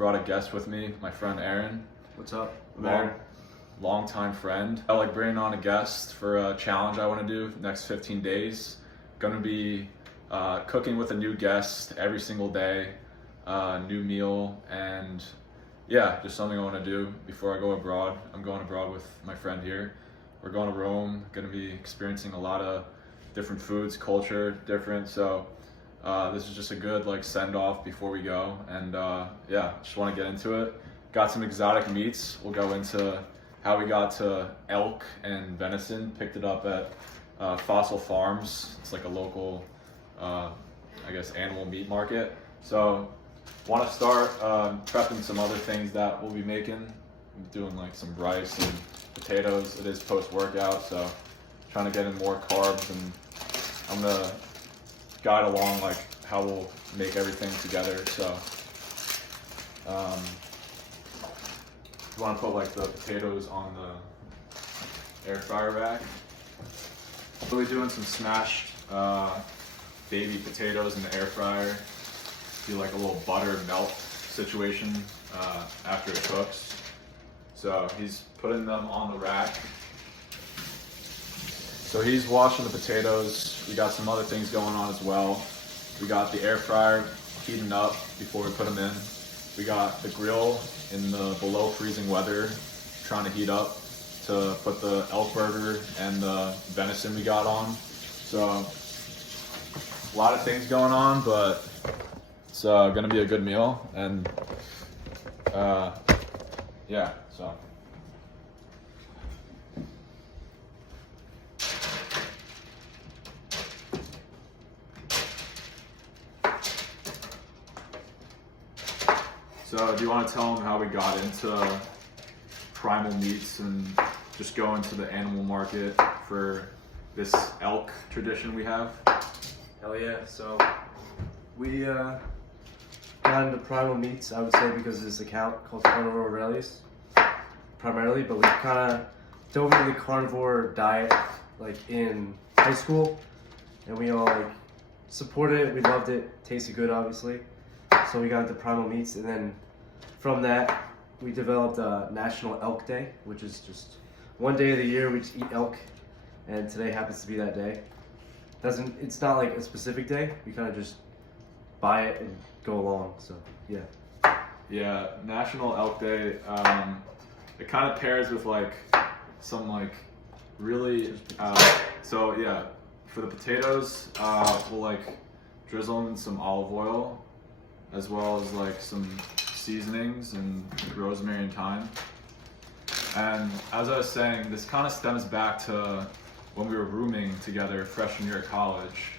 Brought a guest with me, my friend Aaron. What's up? Long-time friend. I like bringing on a guest for a challenge I want to do next 15 days. Going to be cooking with a new guest every single day, new meal, and yeah, just something I want to do before I go abroad. I'm going abroad with my friend here. We're going to Rome, going to be experiencing a lot of different foods, culture, different, so this is just a good like send off before we go, and yeah, just want to get into it. Got some exotic meats. We'll go into how we got to elk and venison. Picked it up at Fossil Farms. It's like a local, I guess, animal meat market. So want to start prepping some other things that we'll be making. I'm doing like some rice and potatoes. It is post-workout, so trying to get in more carbs, and I'm gonna guide along like how we'll make everything together. So you want to put like the potatoes on the air fryer rack. We'll be doing some smashed baby potatoes in the air fryer. Do like a little butter melt situation after it cooks. So he's putting them on the rack. So he's washing the potatoes. We got some other things going on as well. We got the air fryer heating up before we put them in. We got the grill in the below freezing weather trying to heat up to put the elk burger and the venison we got on. So a lot of things going on, but it's gonna be a good meal, and yeah, so. So do you want to tell them how we got into primal meats and just go into the animal market for this elk tradition we have? Hell yeah. So we got into primal meats, I would say, because of this account called Carnivore Aurelius, primarily, but we kind of dove into the carnivore diet like in high school, and we all like supported it. We loved it. Tasted good, obviously. So we got into primal meats, and then from that, we developed National Elk Day, which is just one day of the year we just eat elk, and today happens to be that day. It's not like a specific day. We kind of just buy it and go along. So yeah. Yeah, National Elk Day. It kind of pairs with like some like really. So yeah, for the potatoes, we'll like drizzle them in some olive oil, as well as like some seasonings and rosemary and thyme. And as I was saying, this kind of stems back to when we were rooming together freshman year of college,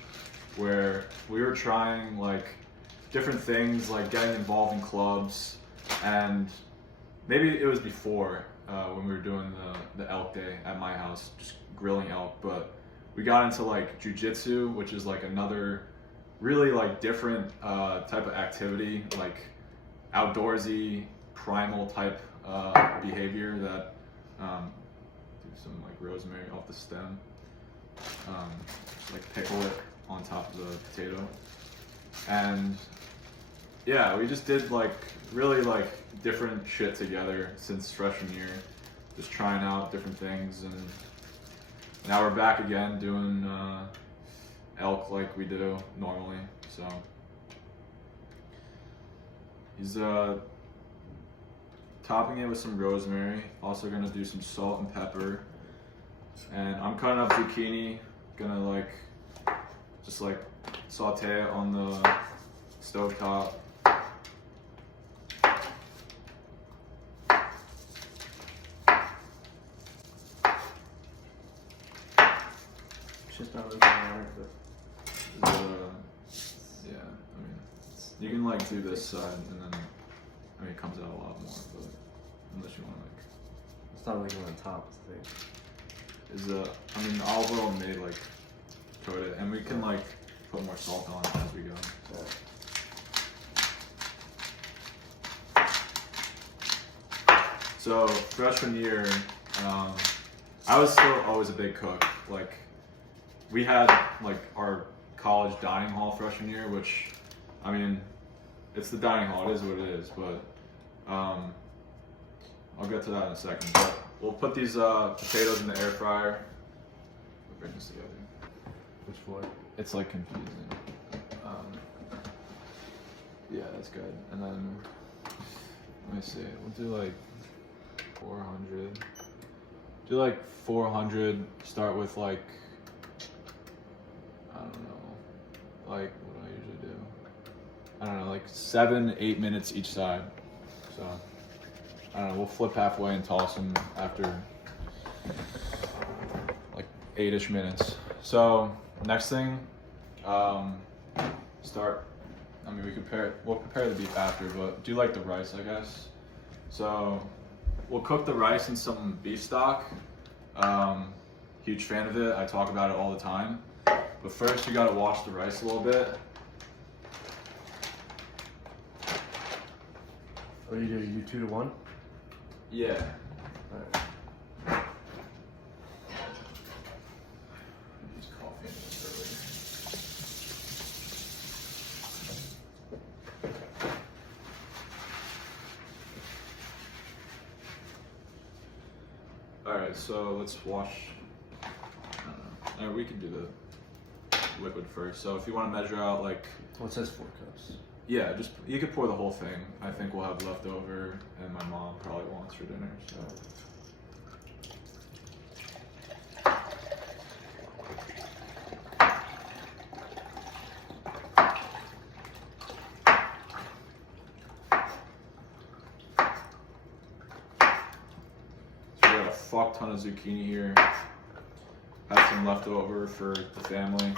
where we were trying like different things, like getting involved in clubs, and maybe it was before when we were doing the elk day at my house, just grilling elk, but we got into like jujitsu, which is like another really like different type of activity, like outdoorsy, primal type behavior that do some like rosemary off the stem, like pickle it on top of the potato, and yeah, we just did like really like different shit together since freshman year, just trying out different things, and now we're back again doing elk like we do normally. So he's topping it with some rosemary, also gonna do some salt and pepper, and I'm cutting up zucchini, gonna like just like saute it on the stove top. Just not really hard, but Yeah, I mean, you can like do this side, and then I mean it comes out a lot more, but unless you want to like. it's not really going on top. Is the thing. I mean, olive oil may like coat it, and we can like put more salt on it as we go. So freshman year, I was still always a big cook. Like we had like our college dining hall freshman year, which I mean, it's the dining hall. It is what it is. But I'll get to that in a second, but we'll put these potatoes in the air fryer. We'll bring this together. Which one? It's like confusing. Yeah, that's good. And then, let me see, we'll do like 400. Do like 400, start with like, I don't know, like what do I usually do? I don't know, like 7-8 minutes each side. So, I don't know, we'll flip halfway and toss them after like 8-ish minutes. So, next thing, we'll prepare the beef after, but do like the rice, I guess. So, we'll cook the rice in some beef stock. Huge fan of it, I talk about it all the time. But first you gotta wash the rice a little bit. What do? You do 2 to 1? Yeah. Alright. Use coffee in this earlier. Alright, so let's wash. I don't know. We can do the liquid first. So if you want to measure out like. Well, it says 4 cups. Yeah, just you could pour the whole thing. I think we'll have leftover, and my mom probably wants for dinner. So. A fuck ton of zucchini here. Had some leftover for the family.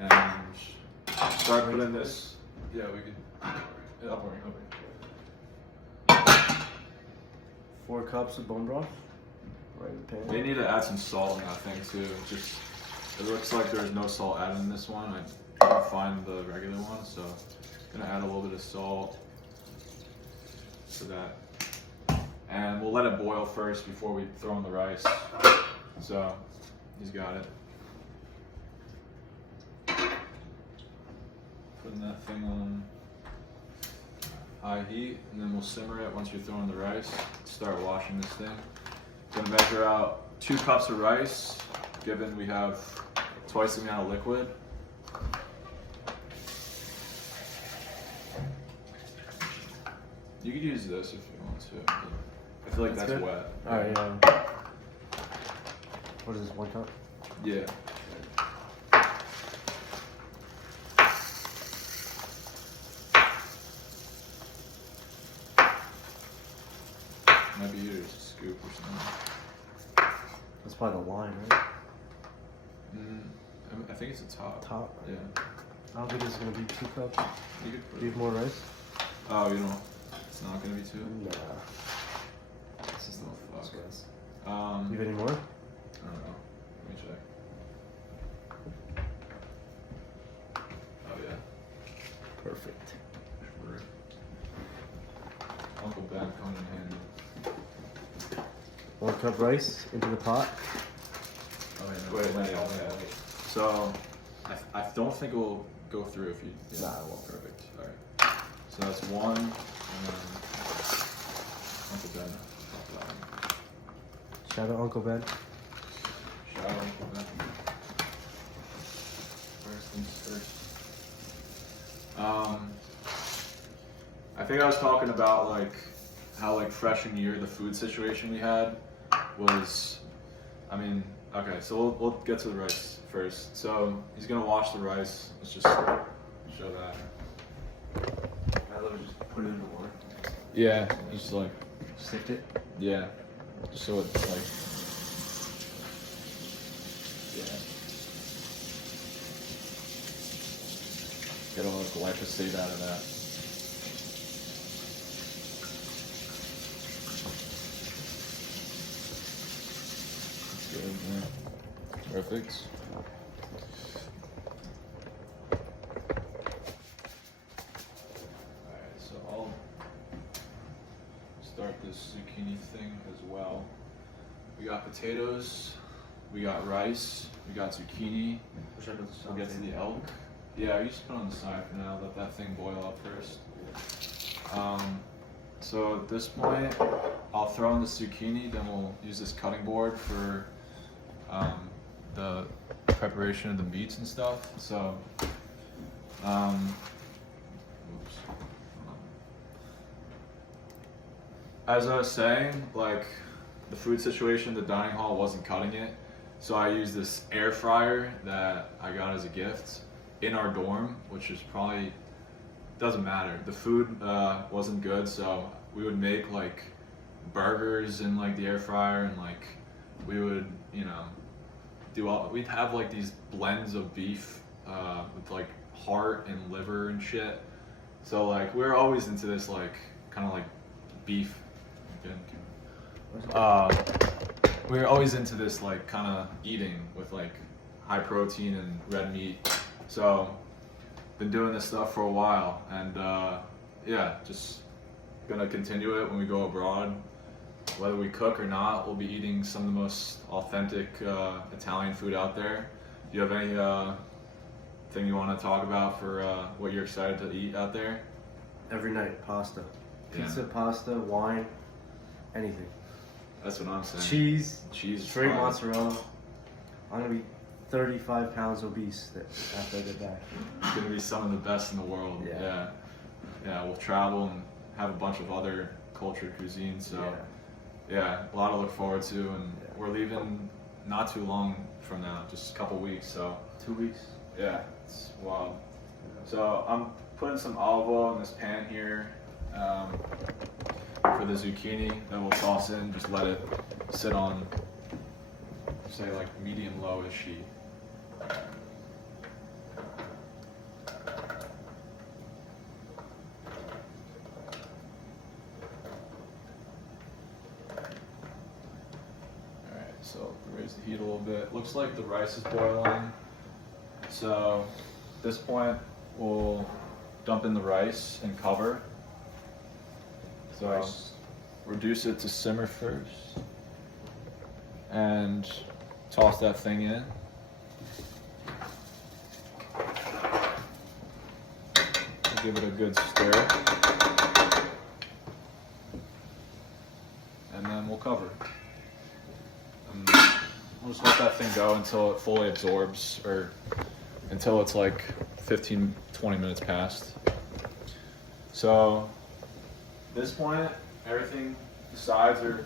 And start putting this. Yeah, we could. Yeah, I'll bring. 4 cups of bone broth. Right in the pan. They need to add some salt in that thing too. Just it looks like there's no salt added in this one. I couldn't find the regular one, so I'm gonna add a little bit of salt to that. And we'll let it boil first before we throw in the rice. So, he's got it. Putting that thing on high heat, and then we'll simmer it once we throw in the rice. Start washing this thing. Gonna measure out 2 cups of rice, given we have twice the amount of liquid. You could use this if you want to. I feel like that's wet. Alright, what is this, 1 cup? Yeah. Might be here, just a scoop or something. That's probably the line, right? I think it's a top. Top? Yeah. I don't think it's gonna be 2 cups. You could put Do you have more rice? Oh, you know, it's not gonna be 2? Nah. This is Oh, not fuck. rice. Do You have any more? I don't know. Let me check. Oh, yeah. Perfect. Sure. Uncle Ben coming in handy. 1 cup rice into the pot. Oh, yeah. Wait. So, I don't think it will go through if you. Yeah. Nah, it won't. Perfect. Alright. So that's 1, and then Uncle Ben. Shout out Uncle Ben. Shout out Uncle Ben. First things first. I think I was talking about like how like freshman year the food situation we had was. I mean, okay, so we'll get to the rice first. So he's gonna wash the rice. Let's just show that. I literally just put it in the water. Yeah, just like Sift it. yeah, just so it's like yeah. Get all the glyphosate out of that. Good, yeah. Perfect. Alright, so I'll start this zucchini thing as well. We got potatoes, we got rice, we got zucchini. We'll get to the elk. Yeah, you just put it on the side for now, let that thing boil up first. So at this point, I'll throw in the zucchini, then we'll use this cutting board for the preparation of the meats and stuff. So, as I was saying, like the food situation, the dining hall wasn't cutting it. So I used this air fryer that I got as a gift in our dorm, which is probably, doesn't matter. The food wasn't good, so we would make like burgers in like the air fryer, and like we would, you know, we'd have like these blends of beef with like heart and liver and shit. So like we were always into this like kind of like beef. We were always into this like kind of eating with like high protein and red meat. So been doing this stuff for a while, and yeah, just gonna continue it when we go abroad. Whether we cook or not, we'll be eating some of the most authentic Italian food out there. Do you have any thing you want to talk about for what you're excited to eat out there? Every night, pasta. Pizza, Yeah. pasta, wine, anything. That's what I'm saying. Cheese, Cheese, straight fire. mozzarella. I'm gonna be 35 pounds obese after I get back. It's gonna be some of the best in the world. Yeah. Yeah, we'll travel and have a bunch of other cultured cuisines. So yeah, a lot to look forward to, and we're leaving not too long from now, just a couple weeks. So 2 weeks. yeah, it's wild. So I'm putting some olive oil in this pan here for the zucchini that we'll toss in. Just let it sit on, say like medium low-ish heat. Alright, so raise the heat a little bit. Looks like the rice is boiling. So at this point, we'll dump in the rice and cover. So reduce it to simmer first and toss that thing in. Give it a good stir. And then we'll cover. And we'll just let that thing go until it fully absorbs, or until it's like 15, 20 minutes past. So at this point, everything, the sides are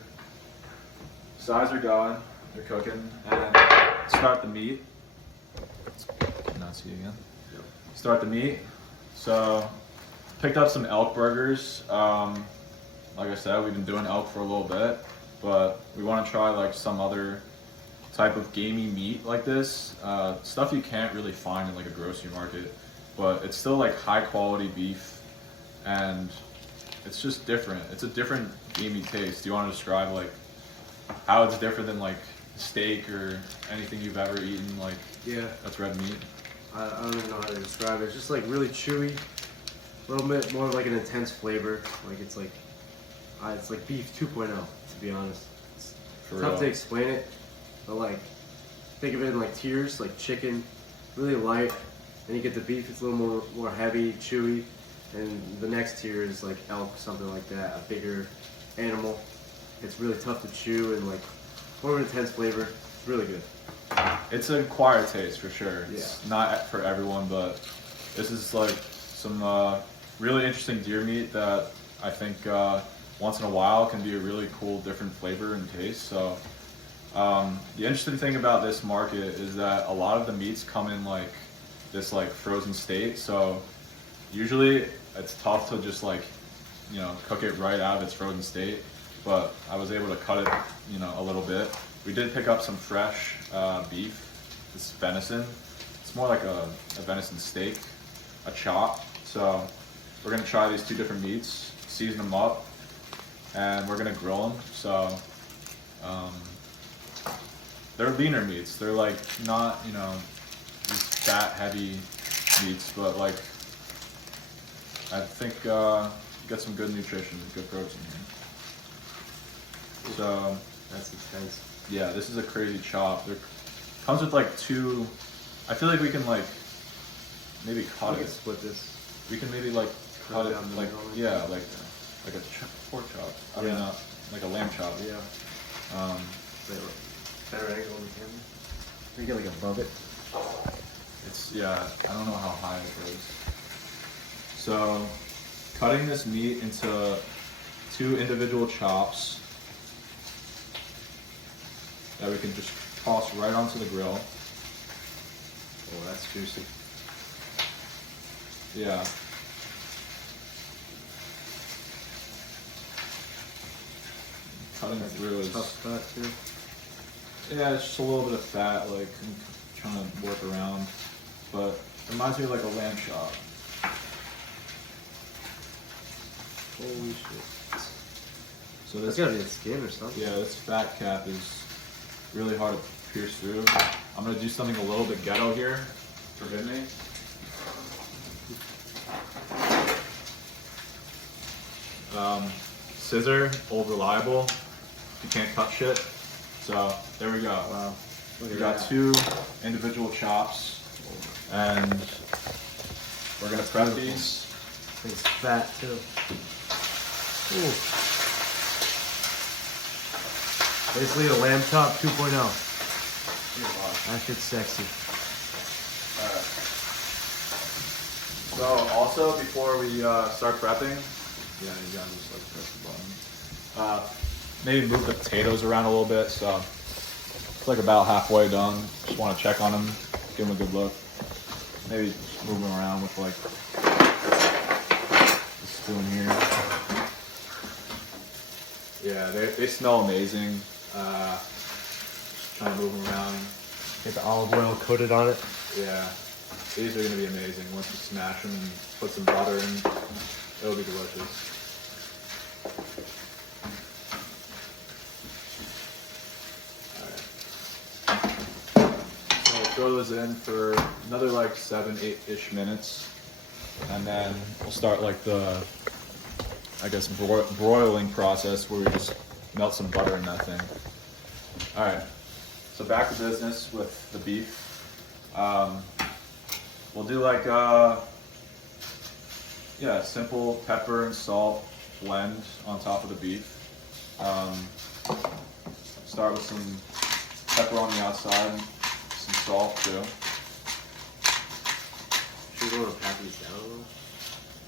going, they're cooking, and start the meat. Not see again. Start the meat. So picked up some elk burgers. Like I said, we've been doing elk for a little bit, but we want to try like some other type of gamey meat like this. Stuff you can't really find in like a grocery market, but it's still like high quality beef, and it's just different. It's a different gamey taste. Do you want to describe like how it's different than like steak or anything you've ever eaten like that's red meat? I don't even know how to describe it. It's just like really chewy, a little bit more like an intense flavor. Like it's like beef 2.0, to be honest. It's tough to explain it, but like think of it in like tiers, like chicken, really light. Then you get the beef, it's a little more heavy, chewy, and the next tier is like elk, something like that, a bigger animal. It's really tough to chew and like more of an intense flavor. It's really good. It's an acquired taste for sure. It's not for everyone, but this is like some really interesting deer meat that I think once in a while can be a really cool different flavor and taste. So the interesting thing about this market is that a lot of the meats come in like this like frozen state. So usually it's tough to just like, you know, cook it right out of its frozen state. But I was able to cut it, you know, a little bit. We did pick up some fresh beef. This is venison. It's more like a venison steak, a chop. So we're gonna try these two different meats, season them up, and we're gonna grill them. So they're leaner meats. They're like not, you know, these fat heavy meats, but like I think get some good nutrition, good protein here. So that's intense. Yeah, this is a crazy chop. There comes with like two. I feel like we can like maybe cut it. Split this. We can maybe like cut it down the like middle. yeah, like like a pork chop. I mean, like a lamb chop. Yeah. Better angle on the camera. You get like above it. It's I don't know how high it goes. So, cutting this meat into 2 individual chops that we can just toss right onto the grill. Oh, that's juicy. Yeah. Cutting through is tough fat too. Yeah, it's just a little bit of fat, like I'm trying to work around, but it reminds me of like a lamb chop. Holy shit! So That's gotta be the skin or something. Yeah, this fat cap is really hard to pierce through. I'm gonna do something a little bit ghetto here. Forgive me. Scissor, old reliable. You can't cut shit. So there we go. Wow. We got 2 individual chops, and we're gonna prep these. It's fat too. Ooh. Basically a lamb chop 2.0. That shit's sexy. Alright. So also before we start prepping, you gotta just like press the button. Maybe move the potatoes around a little bit. So it's like about halfway done. Just want to check on them, give them a good look. Maybe move them around with like the spoon here. Yeah, they smell amazing. Just trying to move them around. Get the olive oil coated on it. Yeah, these are gonna be amazing. Once you smash them and put some butter in, it'll be delicious. Throw those in for another like 7-8-ish minutes, and then we'll start like the, I guess, broiling process where we just melt some butter in that thing. All right, so back to business with the beef. We'll do like simple pepper and salt blend on top of the beef. Start with some pepper on the outside. Some salt too. Should we go to pat these down a little?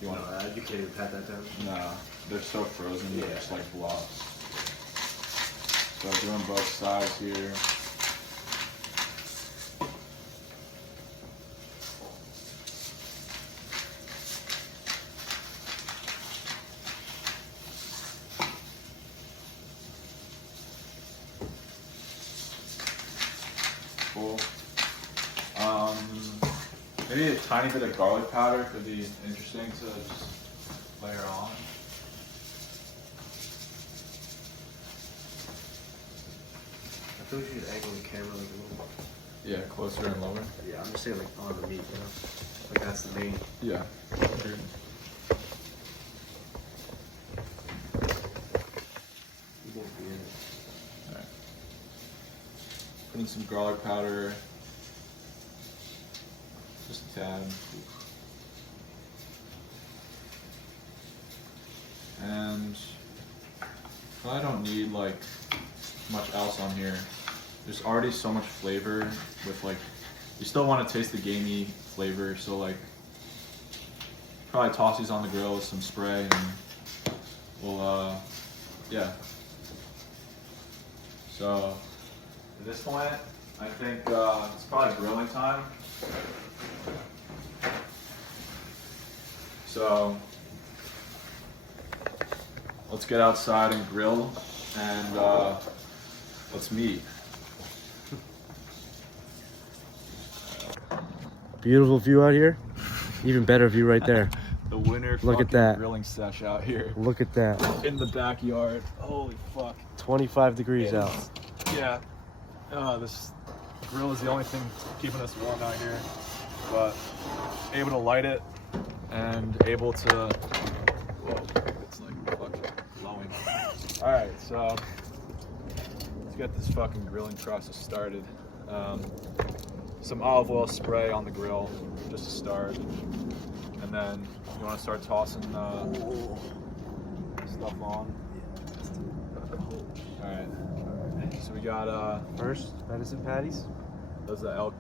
You want? No, you can't even pat that down. No, they're so frozen. They're just like blobs. So doing both sides here. Cool. Maybe a tiny bit of garlic powder could be interesting to just layer on. I feel like you should angle the camera like a little more. Yeah, closer and lower. Yeah, I'm just saying like on the meat, you know? Like that's the main. Yeah. Agreed. You won't be in it. Alright. Putting some garlic powder. Just a tad. And I don't need like much else on here. There's already so much flavor with like, you still want to taste the gamey flavor, so like probably toss these on the grill with some spray and we'll yeah. So at this point I think it's probably grilling time. So let's get outside and grill, and let's meet. Beautiful view out here. Even better view right there. The winter Look at that grilling sesh out here. Look at that. In the backyard. Holy fuck. 25 degrees out. Yeah. This grill is the only thing keeping us warm out here. But able to light it and able to, whoa, it's like fucking glowing. Alright, so let's get this fucking grilling process started. Some olive oil spray on the grill, just to start. And then you want to start tossing stuff on. All right. So we got First, venison patties. those are elk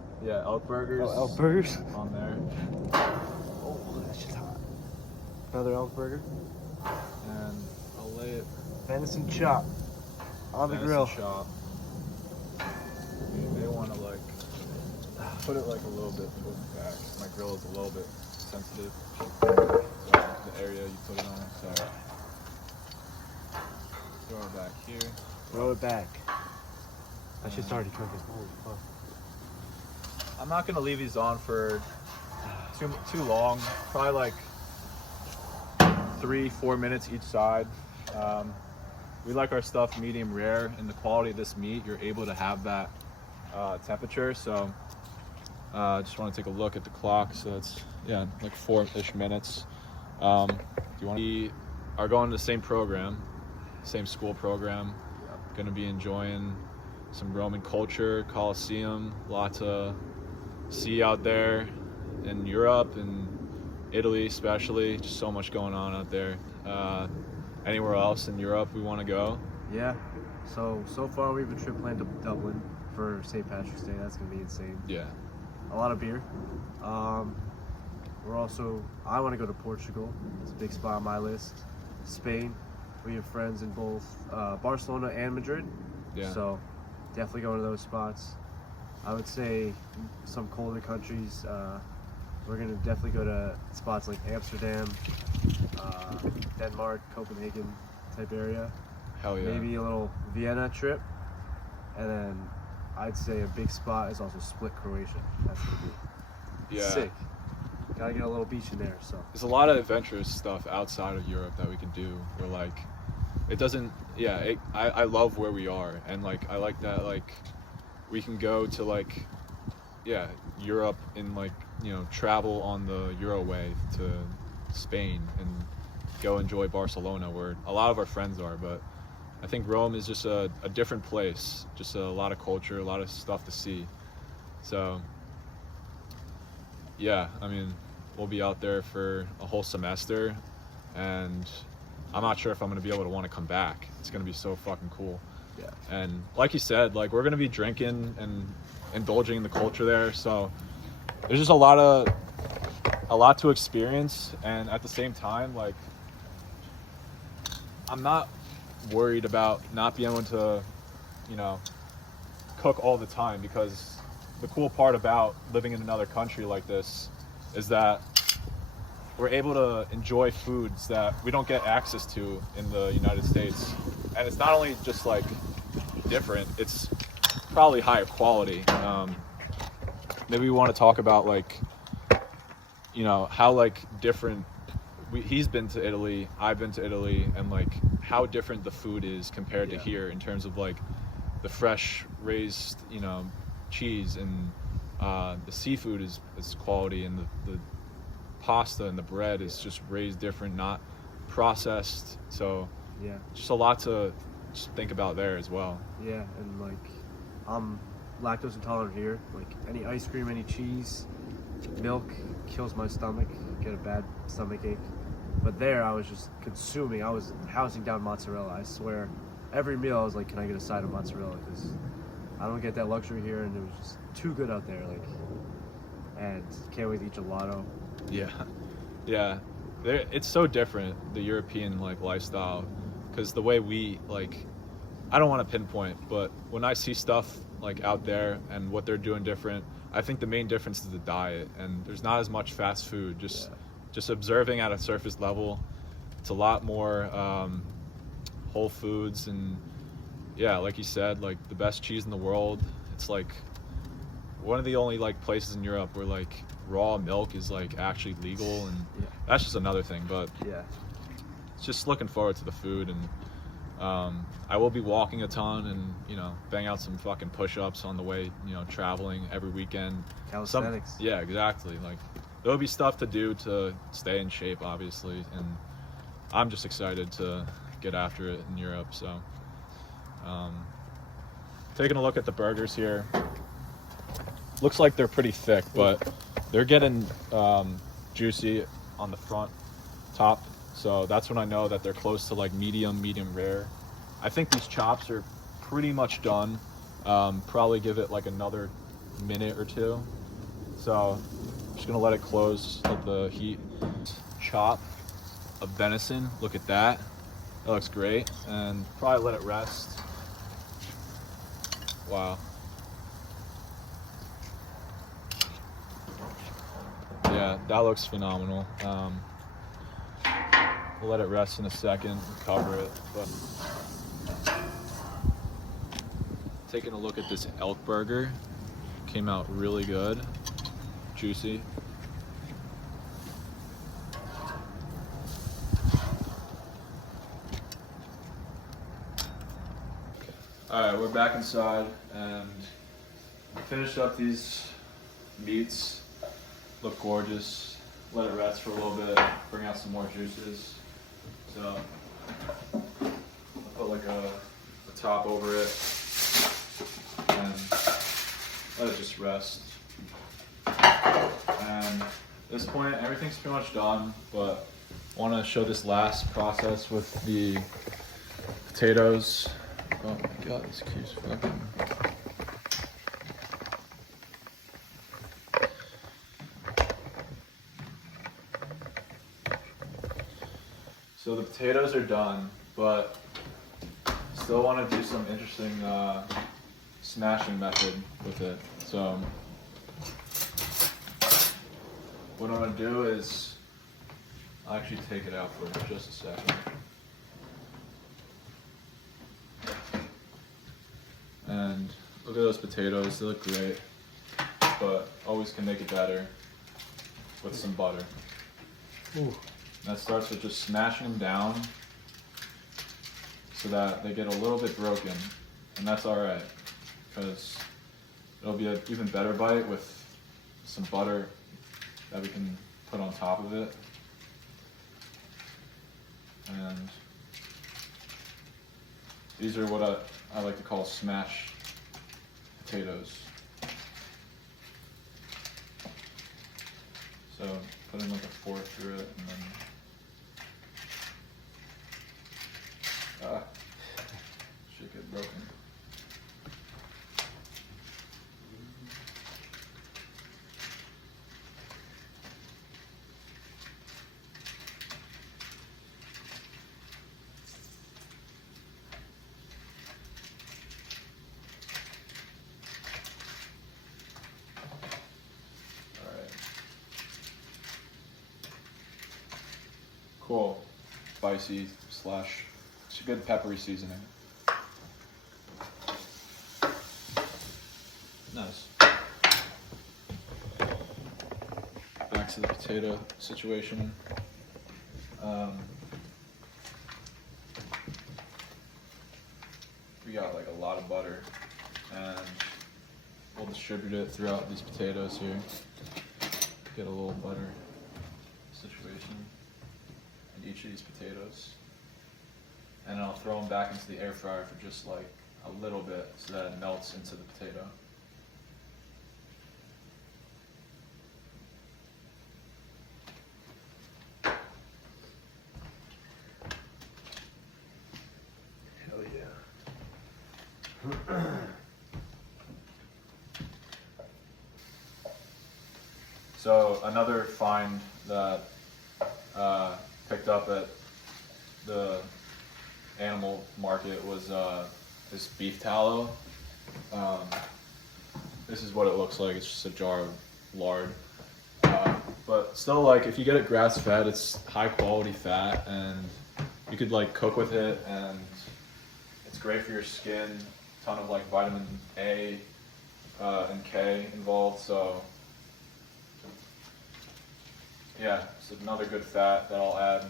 burgers. Oh, elk burgers. On there. Oh, that's just hot. Another elk burger. And I'll lay it Venison chop on the venison grill. chop. You may want to like put it like a little bit towards the back. My grill is a little bit sensitive. So the area you put it on. So throw it back here. Throw it back. That shit's already cooking. Holy fuck. I'm not gonna leave these on for too long. Probably like 3-4 minutes each side. We like our stuff medium rare, and the quality of this meat, you're able to have that temperature. So just want to take a look at the clock. So it's like 4-ish minutes. We are going to the same program, same school program. Going to be enjoying some Roman culture, Colosseum, lots to see out there in Europe and Italy especially. Just so much going on out there. Anywhere else in Europe we want to go? Yeah. So far we have a trip planned to Dublin for St. Patrick's Day. That's gonna be insane. Yeah. A lot of beer. I want to go to Portugal. It's a big spot on my list. Spain. We have friends in both Barcelona and Madrid. Yeah. So definitely going to those spots. I would say some colder countries. We're gonna definitely go to spots like Amsterdam, Denmark, Copenhagen type area. Hell yeah. Maybe a little Vienna trip, and then I'd say a big spot is also Split, Croatia. That's gonna be sick. Gotta get a little beach in there. So there's a lot of adventurous stuff outside of Europe that we can do. Where like, it doesn't. Yeah, I love where we are, and like I like that like we can go to like Europe and like travel on the Euroway to Spain and go enjoy Barcelona where a lot of our friends are. But I think Rome is just a different place, just a lot of culture, a lot of stuff to see. So yeah, I mean, we'll be out there for a whole semester, and I'm not sure if I'm going to be able to want to come back. It's going to be so fucking cool. yeah. And like you said, like we're going to be drinking and indulging in the culture there. So there's just a lot to experience. And at the same time, like I'm not worried about not being able to, cook all the time, because the cool part about living in another country like this is that we're able to enjoy foods that we don't get access to in the United States. And it's not only just like different, it's probably higher quality. Maybe we want to talk about like, how like different he's been to Italy, I've been to Italy, and like how different the food is compared to here in terms of like the fresh raised, cheese, and the seafood is quality, and the pasta and the bread is just raised different, not processed. So just a lot to just think about there as well. Yeah, and like I'm lactose intolerant here. Like any ice cream, any cheese, milk kills my stomach. Get a bad stomach ache. But there I was just consuming. I was housing down mozzarella. I swear, every meal I was like, can I get a side of mozzarella? Because I don't get that luxury here, and it was just too good out there. Like, and can't wait to eat gelato. Yeah. It's so different, the European like lifestyle, because the way we like, I don't want to pinpoint, but when I see stuff like out there and what they're doing different, I think the main difference is the diet, and there's not as much fast food. Just observing at a surface level, it's a lot more whole foods, and like you said, like the best cheese in the world. It's like one of the only like places in Europe where like raw milk is like actually legal, and that's just another thing. But just looking forward to the food, and I will be walking a ton, and bang out some fucking push-ups on the way, traveling every weekend. Calisthenics. Yeah, exactly. Like there'll be stuff to do to stay in shape, obviously, and I'm just excited to get after it in Europe. So taking a look at the burgers here, looks like they're pretty thick, but they're getting juicy on the front top. So that's when I know that they're close to like medium rare. I think these chops are pretty much done. Probably give it like another minute or two. So I'm just gonna let it close at the heat. Chop of venison, look at that. That looks great. And probably let it rest. Wow. Yeah, that looks phenomenal. We'll let it rest in a second and cover it. But taking a look at this elk burger, came out really good, juicy. All right, we're back inside and finished up these meats. Look gorgeous. Let it rest for a little bit, bring out some more juices. So I'll put like a top over it and let it just rest. And at this point, everything's pretty much done, but I want to show this last process with the potatoes. Oh my god, this keeps fucking... So the potatoes are done, but still want to do some interesting smashing method with it. So what I'm going to do is I'll actually take it out for just a second. And look at those potatoes, they look great, but always can make it better with some butter. Ooh. That starts with just smashing them down so that they get a little bit broken, and that's all right, because it'll be an even better bite with some butter that we can put on top of it. And these are what I like to call smash potatoes. So put in like a fork through it and then should get broken. Alright. Cool. Spicy slash it's a good peppery seasoning. Nice. Back to the potato situation. We got like a lot of butter, and we'll distribute it throughout these potatoes here. Get a little butter situation in each of these potatoes. And I'll throw them back into the air fryer for just like a little bit so that it melts into the potato. Hell yeah. So another find that picked up at the animal market was this beef tallow. This is what it looks like. It's just a jar of lard. But still, like, if you get it grass fed, it's high quality fat, and you could like cook with it, and it's great for your skin. A ton of like vitamin A and K involved. So yeah, it's another good fat that I'll add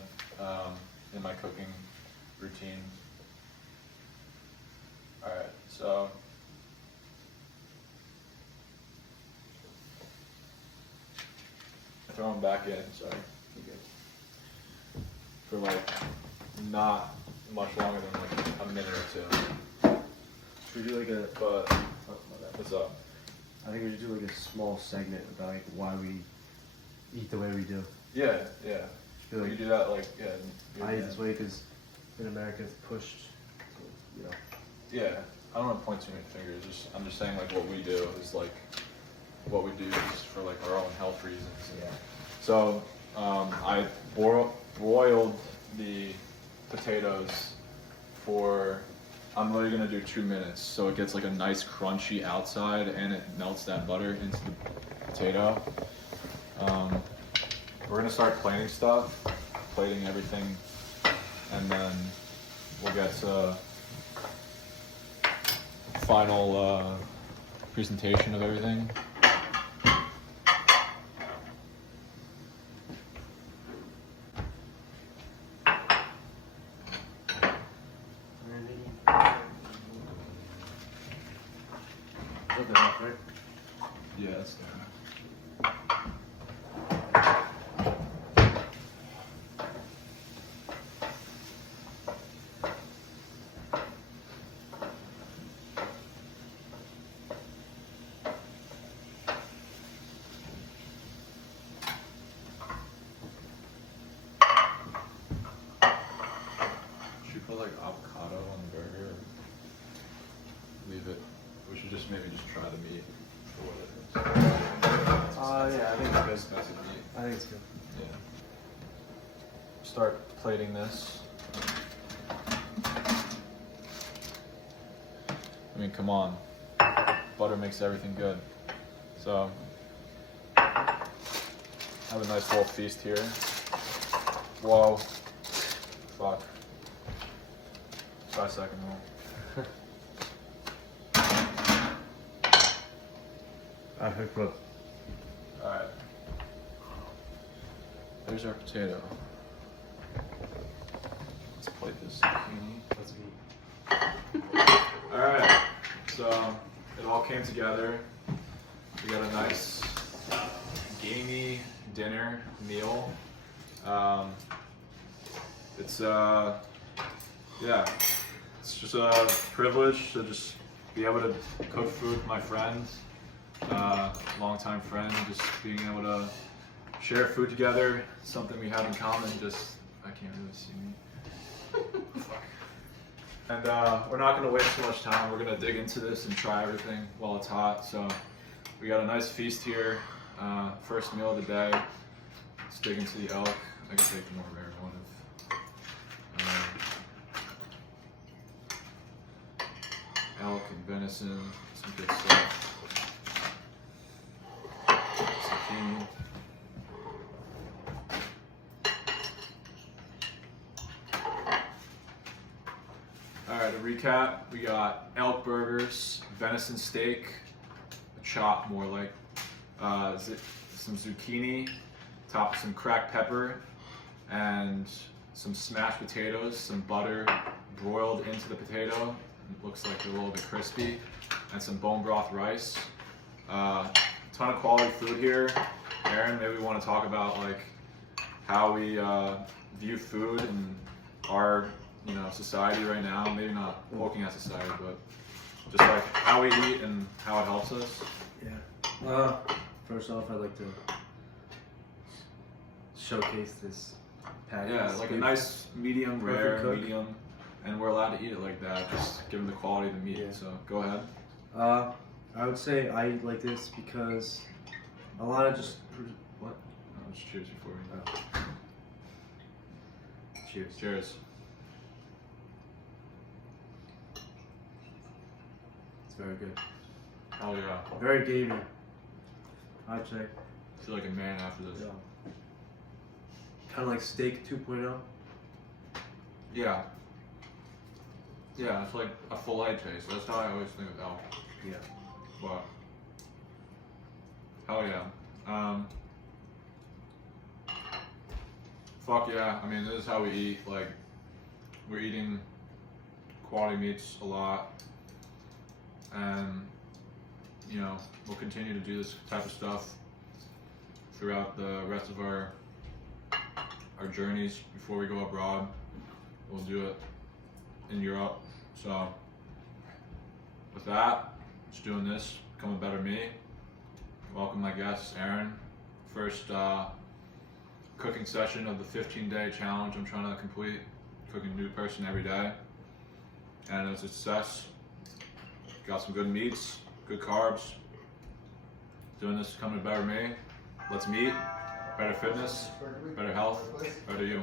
in my cooking routine. Alright, so throw them back in, sorry. For like not much longer than like a minute or two. Should we do like a, But what's up? I think we should do like a small segment about like why we eat the way we do. Yeah, yeah. feel You like do that like I eat this way because in America it's pushed. You know. Yeah, I don't want to point too many fingers. I'm just saying like what we do is like what we do is for like our own health reasons. Yeah. So I broiled the potatoes for. I'm literally gonna do 2 minutes, so it gets like a nice crunchy outside, and it melts that butter into the potato. We're gonna start plating stuff, plating everything, and then we'll get to final presentation of everything. Right? Yeah, that's there. Should you put like avocado on the burger? Or leave it. We should just maybe just try the meat for what it is. Yeah, I think it's good. Expensive meat. I think it's good. Yeah. Start plating this. I mean, come on. Butter makes everything good. So, have a nice little feast here. Whoa. Fuck. 5-second rule. I hook up. Alright. There's our potato. Let's plate this zucchini. Let's eat. Alright, so it all came together. We got a nice gamey dinner meal. It's yeah, it's just a privilege to just be able to cook food with my friends, longtime friend, just being able to share food together, something we have in common. Just, I can't really see me. Fuck. And we're not gonna waste too much time. We're gonna dig into this and try everything while it's hot. So we got a nice feast here. First meal of the day. Let's dig into the elk. I can take the more rare one if elk and venison, some good stuff. Zucchini. Alright, to recap, we got elk burgers, venison steak, a chop more like, some zucchini, topped with some cracked pepper, and some smashed potatoes, some butter broiled into the potato. It looks like they're a little bit crispy, and some bone broth rice. Ton of quality food here. Aaron, maybe we want to talk about like how we view food in our society right now. Maybe not poking at society, but just like how we eat and how it helps us. Yeah. First off, I'd like to showcase this package. Yeah, like a nice medium rare, medium, and we're allowed to eat it like that, just given the quality of the meat. Yeah. So go ahead. I would say I eat like this because a lot of just what? Oh, just cheers before we go. Cheers. Cheers. It's very good. Oh yeah. Very gamey. I'd say. I feel like a man after this. Yeah. Kind of like steak 2.0. Yeah. Yeah, it's like a fillet taste. That's how I always think of elk. Yeah. But hell yeah. Fuck yeah. I mean, this is how we eat. Like, we're eating quality meats a lot, and we'll continue to do this type of stuff throughout the rest of our journeys before we go abroad. We'll do it in Europe. So with that, just doing this, become a better me. Welcome my guest, Aaron. First cooking session of the 15-day challenge I'm trying to complete, cooking a new person every day. And it was a success. Got some good meats, good carbs. Doing this is coming to better me. Let's meet, better fitness, better health, better you.